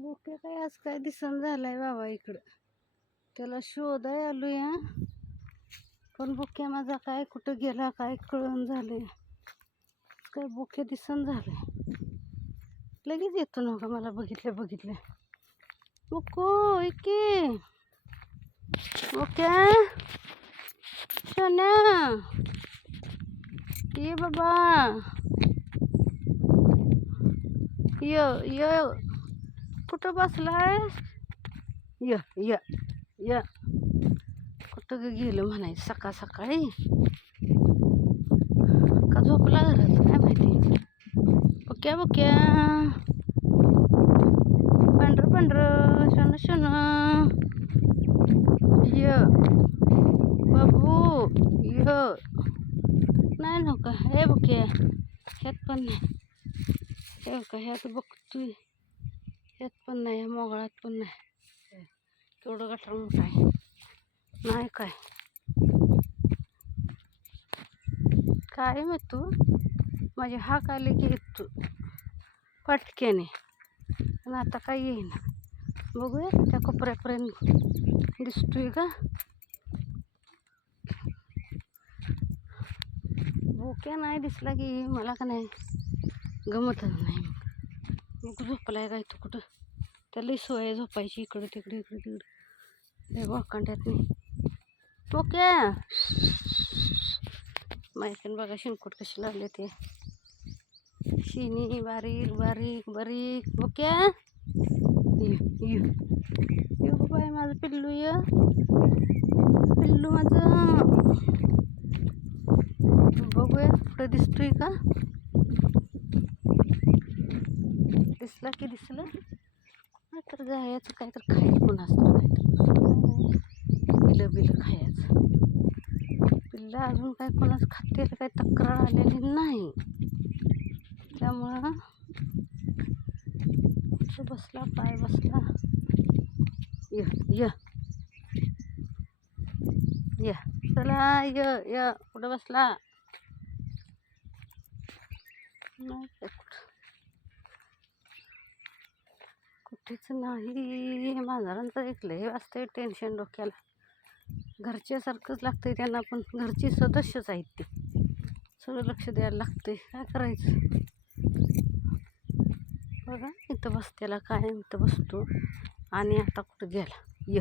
Bouquet काय आज काय दिसन झालाय बाबा इकडं. त्याला शोधाय आलोय हा. पण बुके माझा काय कुठं गेला काय कळण झालंय. काय बुके दिसन झालंय. लगेच येतो नका मला बघितल्या. बुको इके बुके सोन्या ये बाबा य कुठं बसलाय. य य य कुठं गेलं म्हणायचं सकाळ सकाळी का झोपला घरात काय माहिती. बुक्या पांढरं शोन य बाबू य नाही नका हे बुक्या ह्यात पण नाही. हे का ह्यात बघतोय ह्यात पण नाही मोगळ्यात पण नाही. केवढं गटार मोठा आहे नाही काय मग तू माझे हाक आले की येतो पटक्याने. पण आता काय येईना बघूया त्या कोपऱ्यापर्यंत दिसतोय का. भोक्या नाही दिसला की मला का नाही गमतच नाही. मग झोपलाय काय तू कुठं. त्याला सोय झोपायची इकडं तिकडे हे वाकांड्यात नाही. भोक्या माहिती बघा शिंकूट कशी लागले ते शिनी बारीक भोक्या ये बाय माझं पिल्लू माझं. बघूया कुठं दिसतोय का. दिसला की दिसलं नाहीतर जायचं काय तर खायचं कोण असतं काय बिलं खायचं. पिल्लं अजून काय कोणाच खाते काय तक्रार आलेली नाही. त्यामुळं बसला पाय बसला. य चला य कुठं बसला नाही कुठेच नाही. मांजरांचं ऐकलंय वाजतंय टेन्शन डोक्याला. घरच्यासारखंच लागतंय त्यांना पण घरचे सदस्यच आहेत ते. सगळं लक्ष द्यायला लागतंय काय करायचं. बघा इथं बसतेला काय इथं बसतो आणि आता कुठं गेला. य